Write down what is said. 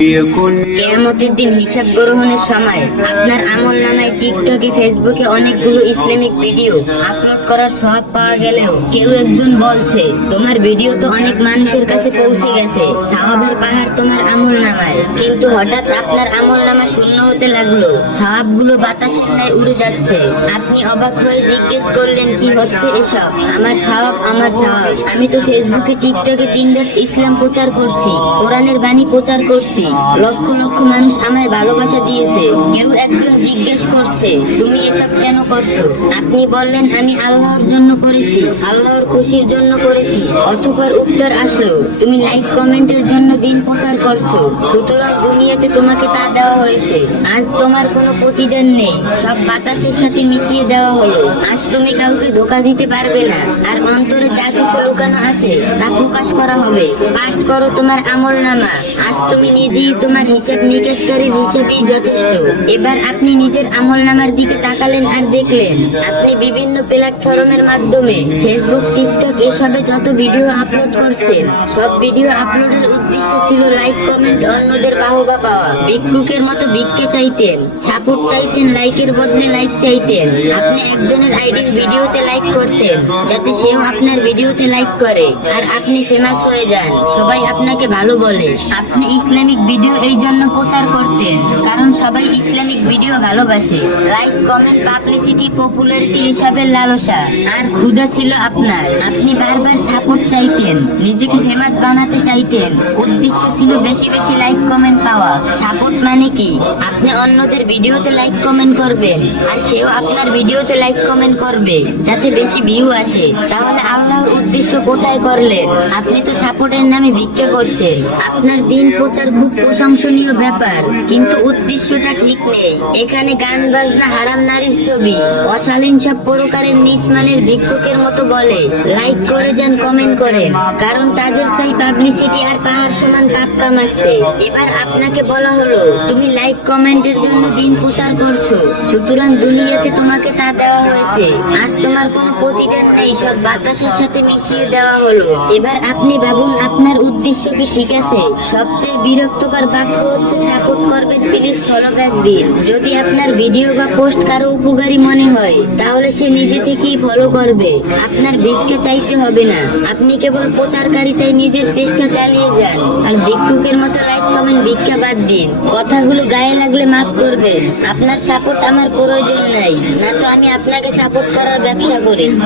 কিয়ামতের দিন হিসাব গ্রহণের সময় আপনার আমলনামায় টিকটকে ফেসবুকে অনেকগুলো ইসলামিক ভিডিও আপলোড করার সওয়াব পাওয়া গেলেও কেউ একজন বলছে তোমার ভিডিও তো অনেক মানুষের কাছে পৌঁছে গেছে, সওয়াবের পাহাড় তোমার আমলনামায়। কিন্তু হঠাৎ আপনার আমলনামা শূন্য হতে লাগলো, সওয়াবগুলো বাতাসের ন্যায় উড়ে যাচ্ছে। আপনি অবাক হয়ে জিজ্ঞেস করলেন কি হচ্ছে এসব? আমার সওয়াব, আমি তো ফেসবুকে টিকটকে 3 রাত ইসলাম প্রচার করছি, কোরআনের বাণী প্রচার করছি, লক্ষ লক্ষ মানুষ আমায় ভালোবাসা দিয়েছে। কেউ একজন জিজ্ঞেস করছে তুমি এসব কেন করছো? আপনি বললেন আমি আল্লাহর জন্য করেছি, আল্লাহর খুশির জন্য করেছি। অতঃপর উত্তর আসলো তুমি লাইক কমেন্টের জন্য দিন প্রচার করছো, সুতরাং দুনিয়াতে তোমাকে তা দেওয়া হয়েছে। আজ তোমার কোনো প্রতিদান নেই, সব বাতাসের সাথে মিশিয়ে দেওয়া হলো। আজ তুমি কাউকে ধোঁকা দিতে পারবে না, আর অন্তরে যা কিছু লুকানো আছে তা প্রকাশ করা হবে। পাঠ করো তোমার আমলনামা, আজ তুমি নিজেই তোমার হিসাব নিকাশকারীর হিসাবেই যথেষ্ট। এবার আপনি নিজের আমলনামার দিকে তাকালেন আর দেখলেন আপনি বিভিন্ন প্ল্যাটফর্মের মাধ্যমে ফেসবুক, টিকটক এসবে যত ভিডিও আপলোড করছেন, সব ভিডিও আপলোডের উদ্দেশ্য ছিল লাইক কমেন্ট, অন্যদের বাহবা পাওয়া। ভিক্ষুকের মতো ভিক্ষে চাইতেন, সাপোর্ট চাইতেন, লাইকের বদলে লাইক চাইতেন। আপনি একজনের আইডির ভিডিওতে লাইক করতেন যাতে সেও আপনার ভিডিওতে লাইক করে আর আপনি ফেমাস হয়ে যান, সবাই আপনাকে ভালো বলে। আপনি ইসলামিক ভিডিও এই জন্য প্রচার করতেন কারণ সবাই ইসলামিক ভিডিও ভালোবাসে। লাইক কমেন্ট, পাবলিসিটি, পপুলারিটি এসবের লালসা আর ক্ষুধা ছিল আপনার। আপনি বারবার সাপোর্ট চাইতেন, নিজেকে ফেমাস বানাতে চাইতেন, উদ্দেশ্য ছিল বেশি বেশি লাইক কমেন্ট পাওয়া। সাপোর্ট মানে কি? আপনি অন্যদের ভিডিওতে লাইক কমেন্ট করবেন আর সেও আপনার ভিডিওতে লাইক কমেন্ট করবে যাতে বেশি ভিউ আসে। তাহলে আল্লাহর উদ্দেশ্য কোথায় করলেন? আপনি তো সাপোর্টের নামে ভিক্ষা করছেন। আপনার দিন প্রচার খুব প্রশংসনীয় ব্যাপার, কিন্তু উদ্দেশ্যটা ঠিক নেই। এখানে গান বাজনা, হারাম নারীর ছবি, অশালীন সব প্রকারের নিসমানের ভিক্ষুকের মতো বলে লাইক করে যান, কমেন্ট করেন, কারণ তাদের চাই পাবলিসিটি আর পাহাড় সমান পাপ কামাচ্ছে। এবার আপনাকে বলা হলো তুমি লাইক কমেন্টের জন্য দিন প্রচার করছো, সুতরাং দুনিয়াতে তোমাকে তা দেওয়া হয়েছে। আজ তোমার কোনো প্রতিদান নেই, সব বাতাসের সাথে মিশিয়ে দেওয়া হলো। এবার আপনি ভাবুন আপনার উদ্দেশ্য কি ঠিক আছে? সবচেয়ে বিরক্তকর বাক্য হচ্ছে সাপোর্ট করবেন, প্লিজ ফলো ব্যাক দিন। যদি আপনার ভিডিও বা পোস্ট কারো উপকারী মনে হয় তাহলে সে নিজে থেকেই ফলো করবে, আপনার ভিক্ষা চাইতে হবে না। আপনি কেবল প্রচারকারিতায় নিজের চেষ্টা চালিয়ে যান আর ভিক্ষুকের মতো লাইক কমেন্ট ভিক্ষা বাদ দিন। কথাগুলো গায়ে লাগলে মাফ করবেন, আপনার সাপোর্ট আমার প্রয়োজন নাই, না তো আমি আপনাকে সাপোর্ট করার ব্যবসা করি।